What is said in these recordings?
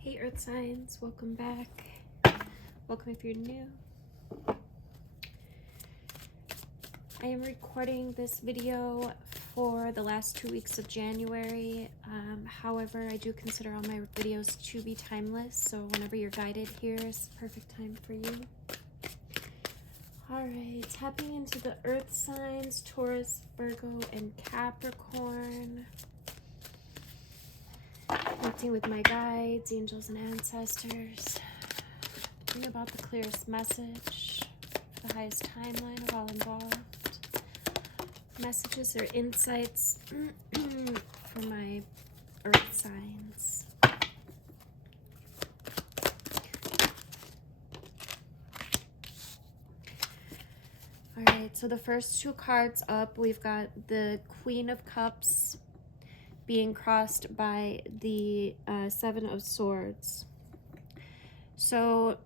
Hey Earth Signs, welcome back. Welcome if you're new. I am recording this video for the last 2 weeks of January. However, I do consider all my videos to be timeless, so whenever you're guided here is the perfect time for you. Alright, tapping into the Earth Signs, Taurus, Virgo, and Capricorn. Connecting with my guides, angels, and ancestors. Bring about the clearest message for the highest timeline of all involved. Messages or insights for my Earth Signs. Alright, so the first two cards up, we've got the Queen of Cups being crossed by the Seven of Swords. So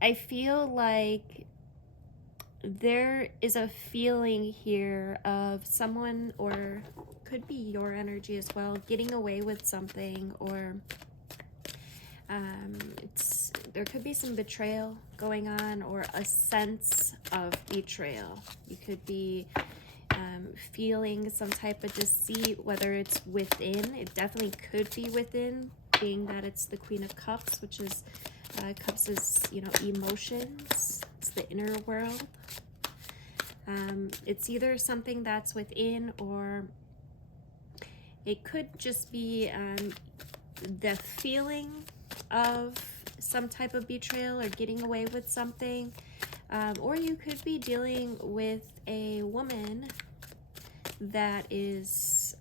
I feel like there is a feeling here of someone, or could be your energy as well, getting away with something, or there could be some betrayal going on, or a sense of betrayal. You could be feeling some type of deceit, whether it's within. It definitely could be within, being that it's the Queen of Cups, which is cups is, you know, emotions. It's the inner world. It's either something that's within, or it could just be the feeling of some type of betrayal or getting away with something. Or you could be dealing with a woman that is,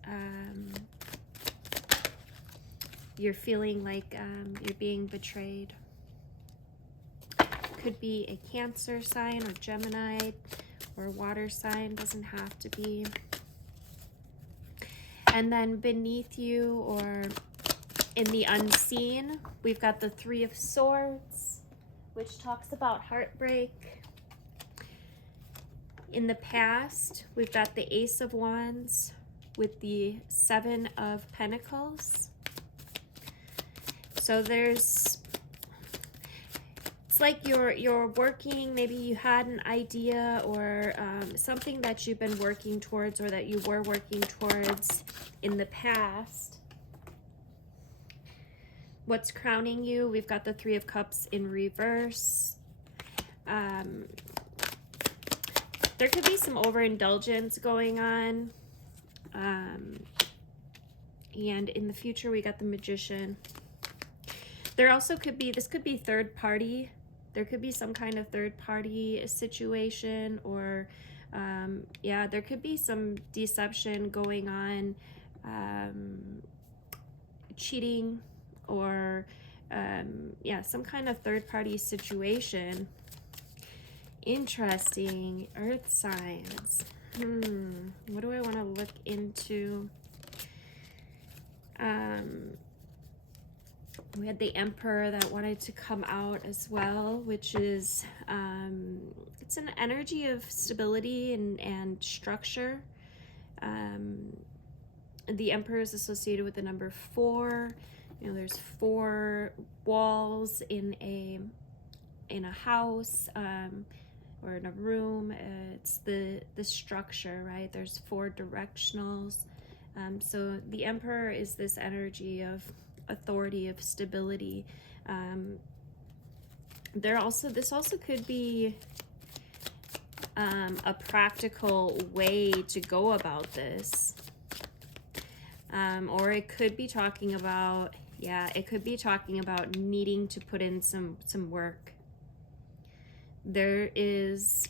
you're feeling like you're being betrayed. Could be a Cancer sign or Gemini or water sign, doesn't have to be. And then beneath you, or in the unseen, we've got the Three of Swords, which talks about heartbreak. In the past, we've got the Ace of Wands with the Seven of Pentacles. So it's like you're working, maybe you had an idea, or something that you've been working towards, or that you were working towards in the past. What's crowning you? We've got the Three of Cups in reverse. There could be some overindulgence going on. And in the future, we got the Magician. There also could be, this could be third party. There could be some kind of third party situation, or yeah, there could be some deception going on, cheating, or yeah, some kind of third party situation. Interesting. Earth signs. What do I want to look into? We had the Emperor that wanted to come out as well, which is it's an energy of stability and structure. The Emperor is associated with the number 4. You know, there's 4 walls in a house, or in a room. It's the structure, right? There's 4 directionals. So the Emperor is this energy of authority, of stability. This also could be a practical way to go about this. Or it could be talking about, yeah, it could be talking about needing to put in some work. There is,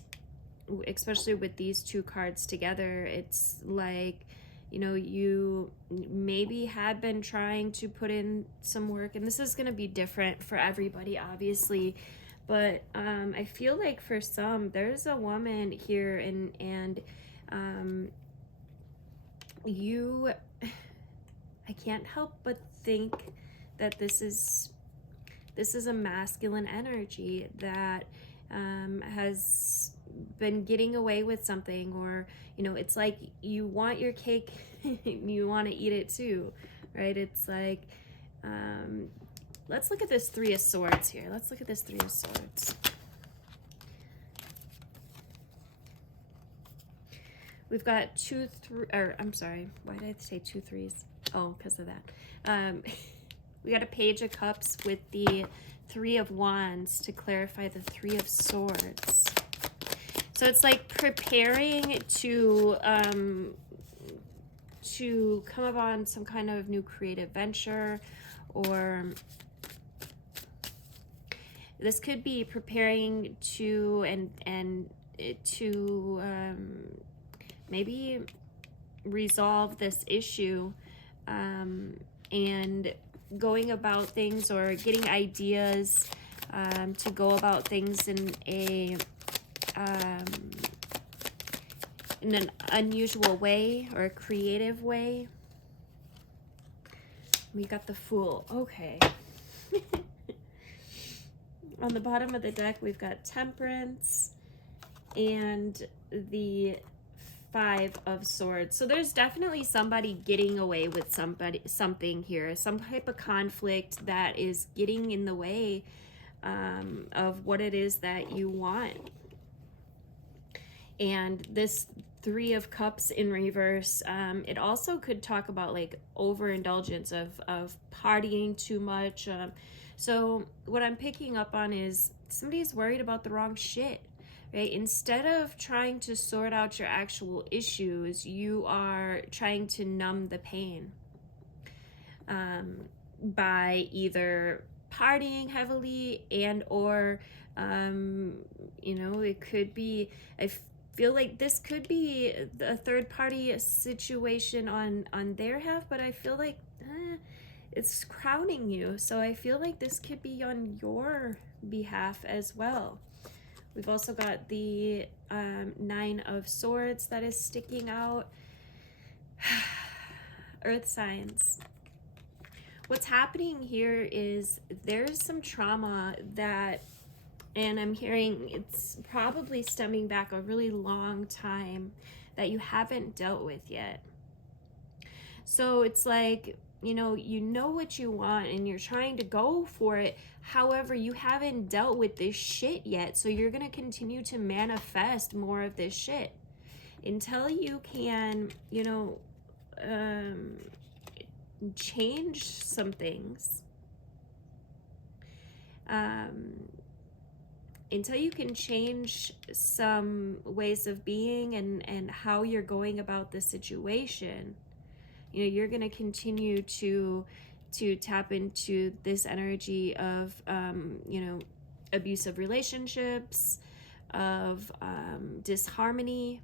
especially with these two cards together, it's like, you know, you maybe had been trying to put in some work, and this is going to be different for everybody, obviously, but I feel like for some, there's a woman here, and I can't help but think that this is a masculine energy that has been getting away with something, or, you know, it's like you want your cake, you want to eat it too, right? It's like Let's look at this Three of Swords here. Let's look at this Three of Swords. We've got I'm sorry, why did I say 2 threes? Oh, because of that. We got a Page of Cups with the Three of Wands to clarify the Three of Swords. So it's like preparing to come upon some kind of new creative venture, or this could be preparing to maybe resolve this issue, and going about things or getting ideas to go about things in an unusual way or a creative way. We got the Fool. Okay. On the bottom of the deck, we've got Temperance and the Five of Swords. So there's definitely somebody getting away with something here, some type of conflict that is getting in the way of what it is that you want. And this Three of Cups in reverse, it also could talk about like overindulgence of partying too much. So what I'm picking up on is somebody's worried about the wrong shit, right? Instead of trying to sort out your actual issues, you are trying to numb the pain by either partying heavily and or, you know, it could be, I feel like this could be a third party situation on their half, but I feel like it's crowning you. So I feel like this could be on your behalf as well. We've also got the Nine of Swords that is sticking out. Earth signs. What's happening here is there's some trauma that, and I'm hearing it's probably stemming back a really long time, that you haven't dealt with yet. So it's like, you know what you want and you're trying to go for it. However, you haven't dealt with this shit yet. So you're going to continue to manifest more of this shit until you can, you know, change some things. Until you can change some ways of being and how you're going about the situation, you know, you're going to continue to tap into this energy of, you know, abusive relationships, of disharmony,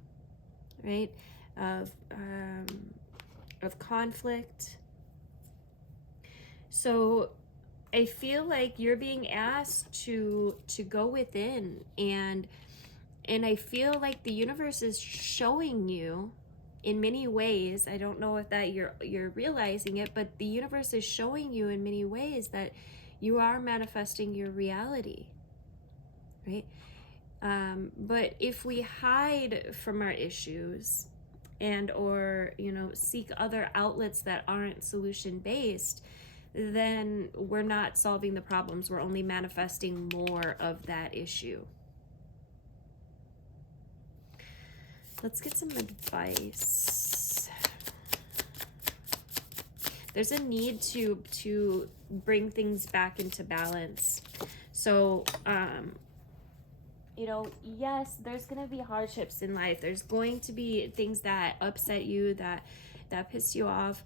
right? Of conflict. So I feel like you're being asked to go within, and I feel like the universe is showing you in many ways. I don't know if that you're realizing it, but the universe is showing you in many ways that you are manifesting your reality, right? But if we hide from our issues and or, you know, seek other outlets that aren't solution based, then we're not solving the problems. We're only manifesting more of that issue. Let's get some advice. There's a need to bring things back into balance. So, you know, yes, there's going to be hardships in life. There's going to be things that upset you, that piss you off.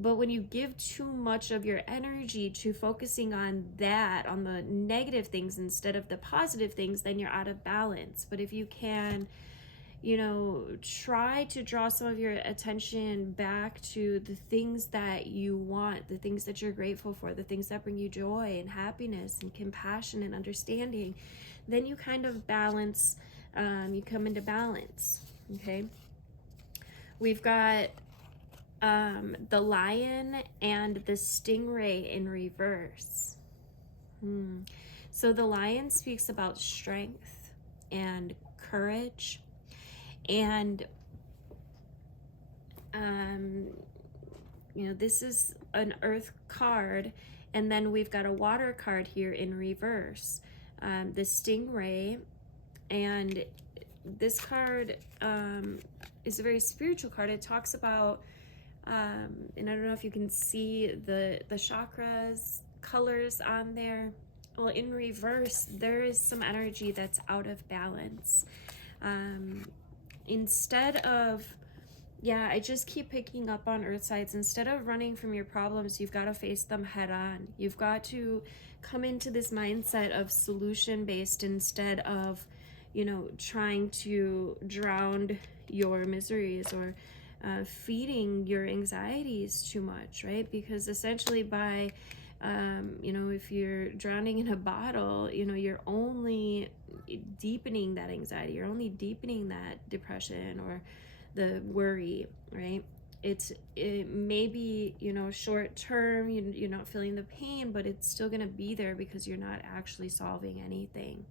But when you give too much of your energy to focusing on that, on the negative things instead of the positive things, then you're out of balance. But if you can, you know, try to draw some of your attention back to the things that you want, the things that you're grateful for, the things that bring you joy and happiness and compassion and understanding, then you kind of balance, you come into balance, okay? We've got the Lion and the Stingray in reverse. So the Lion speaks about strength and courage, and you know, this is an earth card, and then we've got a water card here in reverse, the stingray. And this card is a very spiritual card. It talks about, and I don't know if you can see the chakras colors on there. Well, in reverse, there is some energy that's out of balance. Instead of, yeah, I just keep picking up on earth sides. Instead of running from your problems, you've got to face them head on. You've got to come into this mindset of solution based instead of, you know, trying to drown your miseries or feeding your anxieties too much, right? Because essentially by, you know, if you're drowning in a bottle, you know, you're only deepening that anxiety, you're only deepening that depression or the worry, right? It may be, you know, short term, you're not feeling the pain, but it's still going to be there because you're not actually solving anything.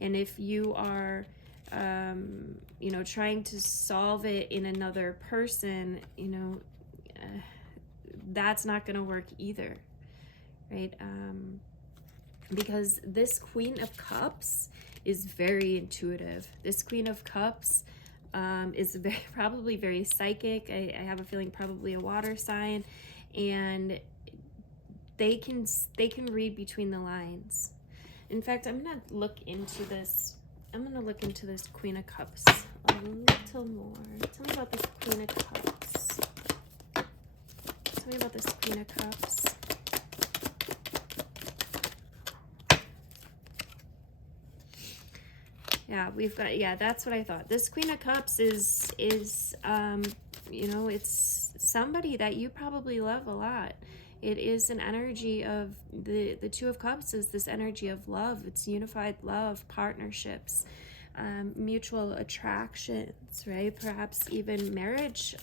And if you are, you know, trying to solve it in another person, you know, that's not going to work either, right? Because this Queen of Cups is very intuitive. This Queen of Cups is probably very psychic. I have a feeling probably a water sign, and they can read between the lines. In fact, I'm gonna look into this. I'm gonna look into this Queen of Cups a little more. Tell me about this Queen of Cups. Tell me about this Queen of Cups. Yeah, we've got, yeah, that's what I thought. This Queen of Cups is you know, it's somebody that you probably love a lot. It is an energy of the Two of Cups is this energy of love. It's unified love, partnerships, mutual attractions, right? Perhaps even marriage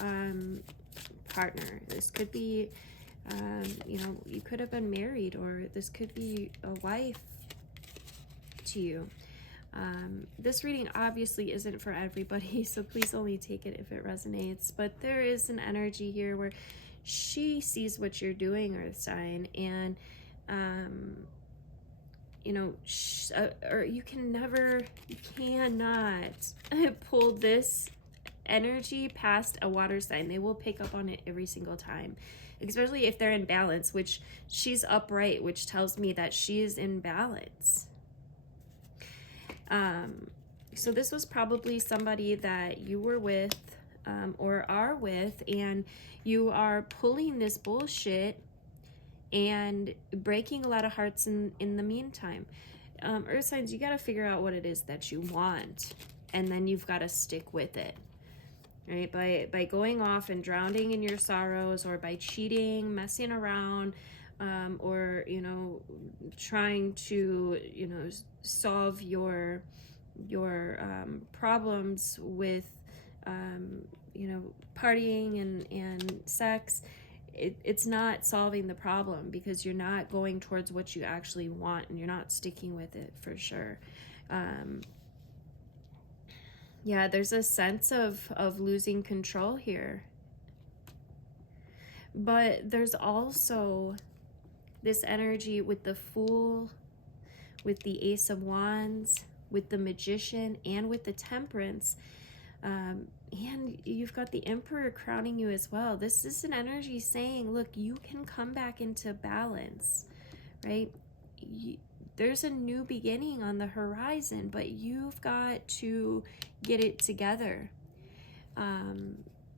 partner. This could be, you know, you could have been married, or this could be a wife to you. This reading obviously isn't for everybody, so please only take it if it resonates. But there is an energy here where she sees what you're doing, Earth sign, and you know, or you cannot pull this energy past a water sign. They will pick up on it every single time, especially if they're in balance, which she's upright, which tells me that she is in balance. So this was probably somebody that you were with or are with, and you are pulling this bullshit and breaking a lot of hearts in the meantime. Earth signs, you got to figure out what it is that you want, and then you've got to stick with it, right? By going off and drowning in your sorrows, or by cheating, messing around, or, you know, trying to, you know, solve your problems with, you know, partying and sex. It's not solving the problem, because you're not going towards what you actually want, and you're not sticking with it for sure. Yeah, there's a sense of losing control here. But there's also this energy with the Fool, with the Ace of Wands, with the Magician, and with the Temperance. And you've got the Emperor crowning you as well. This is an energy saying, look, you can come back into balance, right? There's a new beginning on the horizon, but you've got to get it together.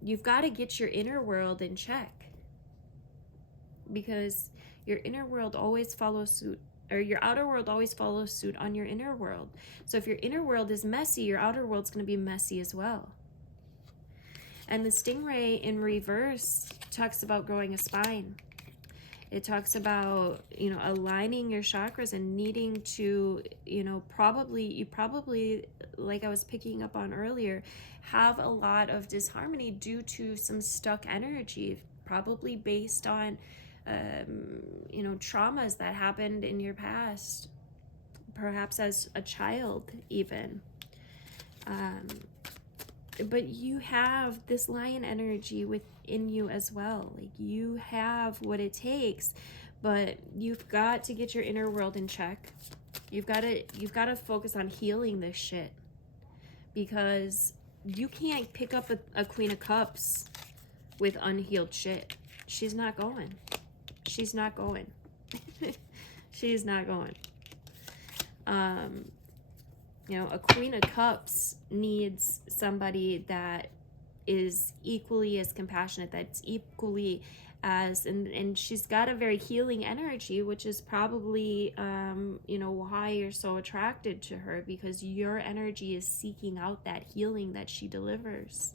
You've got to get your inner world in check, because your inner world always follows suit, or your outer world always follows suit on your inner world. So if your inner world is messy, your outer world's going to be messy as well. And the Stingray in reverse talks about growing a spine. It talks about, you know, aligning your chakras and needing to, you know, you probably, like I was picking up on earlier, have a lot of disharmony due to some stuck energy, probably based on, you know, traumas that happened in your past, perhaps as a child even. But you have this lion energy in you as well. Like, you have what it takes, but you've got to get your inner world in check. You've got to focus on healing this shit, because you can't pick up a Queen of Cups with unhealed shit. She's not going. She's not going. She's not going. You know, a Queen of Cups needs somebody that is equally as compassionate, that's equally as, and she's got a very healing energy, which is probably, you know, why you're so attracted to her, because your energy is seeking out that healing that she delivers.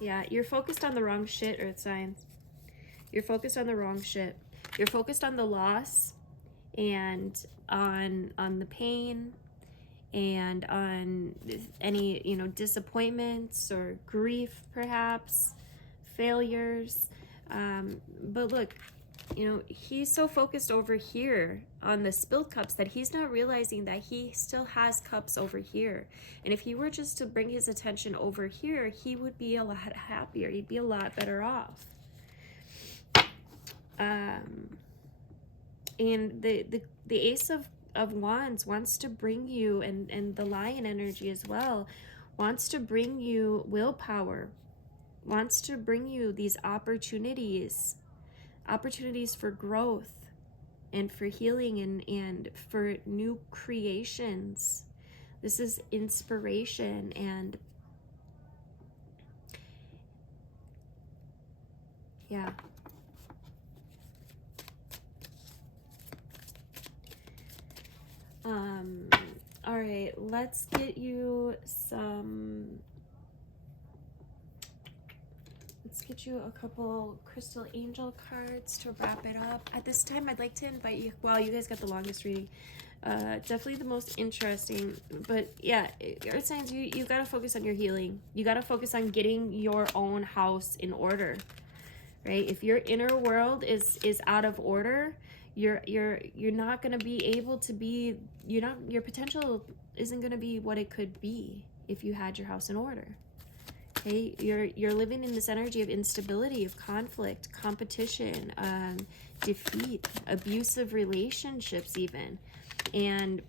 Yeah, you're focused on the wrong shit, Earth signs. You're focused on the wrong shit. You're focused on the loss and on the pain and on any, you know, disappointments or grief, perhaps, failures. But look, you know, he's so focused over here on the spilled cups that he's not realizing that he still has cups over here. And if he were just to bring his attention over here, he would be a lot happier. He'd be a lot better off. And the Ace of Wands wants to bring you, and the Lion energy as well, wants to bring you willpower, wants to bring you these opportunities for growth and for healing and for new creations. This is inspiration, and yeah. All right, let's get you a couple crystal angel cards to wrap it up. At this time, I'd like to invite you, well, you guys got the longest reading, definitely the most interesting, but yeah, Earth signs, you got to focus on your healing. You got to focus on getting your own house in order, right? If your inner world is out of order, you're not going to be able to be, your potential isn't going to be what it could be if you had your house in order. Okay, you're living in this energy of instability, of conflict, competition, defeat, abusive relationships even. And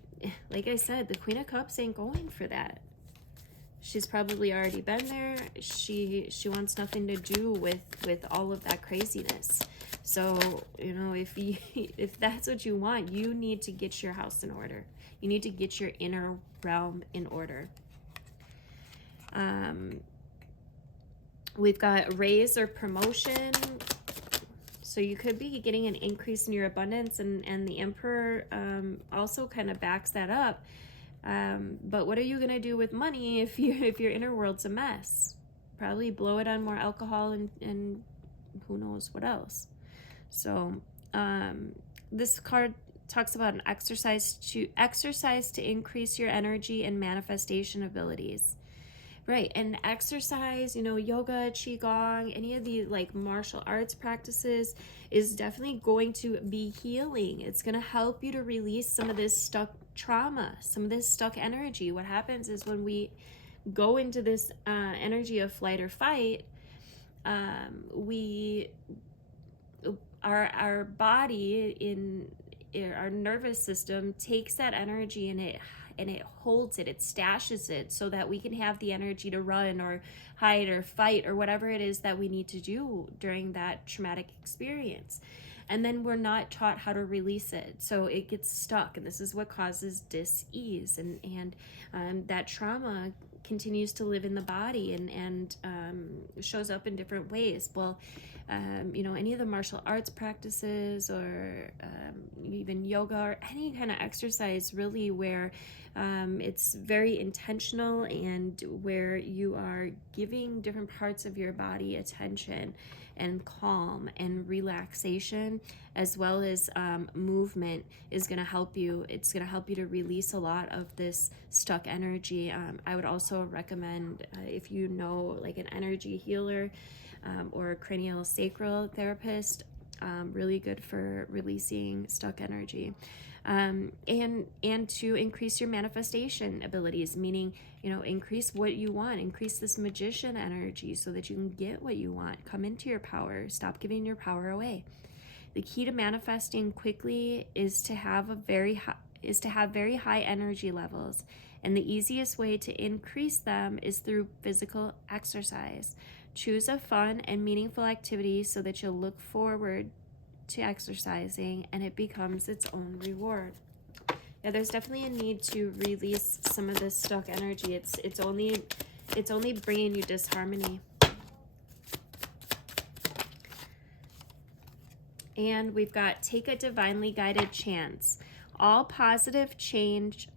like I said, the Queen of Cups ain't going for that. She's probably already been there. She wants nothing to do with all of that craziness. So, you know, if that's what you want, you need to get your house in order. You need to get your inner realm in order. We've got raise or promotion. So you could be getting an increase in your abundance, and the Emperor also kind of backs that up. But what are you going to do with money if your inner world's a mess? Probably blow it on more alcohol and who knows what else. So this card talks about an exercise to increase your energy and manifestation abilities. Right, and exercise, you know, yoga, qigong, any of the like martial arts practices is definitely going to be healing. It's going to help you to release some of this stuck trauma, some of this stuck energy. What happens is when we go into this energy of flight or fight, our body in our nervous system takes that energy and it holds it, it stashes it so that we can have the energy to run or hide or fight or whatever it is that we need to do during that traumatic experience. And then we're not taught how to release it. So it gets stuck, and this is what causes dis-ease. And that trauma continues to live in the body and shows up in different ways. Well, you know, any of the martial arts practices or even yoga or any kind of exercise really where it's very intentional and where you are giving different parts of your body attention and calm and relaxation, as well as movement, is going to help you. It's going to help you to release a lot of this stuck energy. I would also recommend, if you know, like an energy healer or a cranial sacral therapist, really good for releasing stuck energy. and to increase your manifestation abilities, meaning, you know, increase what you want, increase this magician energy so that you can get what you want, come into your power, stop giving your power away. The key to manifesting quickly is to have very high energy levels, and the easiest way to increase them is through physical exercise. Choose a fun and meaningful activity so that you'll look forward to exercising and it becomes its own reward. Yeah, there's definitely a need to release some of this stuck energy. It's only bringing you disharmony. And we've got take a divinely guided chance. All positive change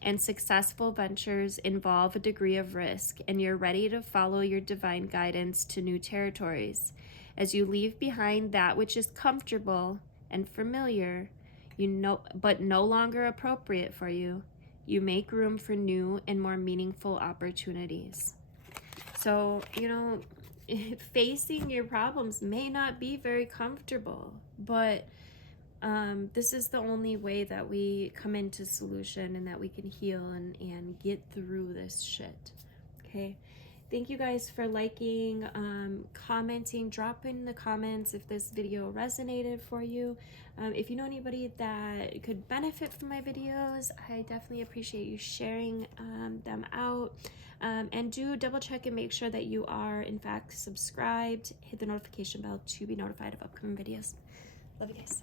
and successful ventures involve a degree of risk, and you're ready to follow your divine guidance to new territories. As you leave behind that which is comfortable and familiar, but no longer appropriate for you, you make room for new and more meaningful opportunities. So, you know, facing your problems may not be very comfortable, but this is the only way that we come into solution and that we can heal and get through this shit. Okay. Thank you guys for liking, commenting, drop in the comments if this video resonated for you. If you know anybody that could benefit from my videos, I definitely appreciate you sharing them out. And do double check and make sure that you are in fact subscribed. Hit the notification bell to be notified of upcoming videos. Love you guys.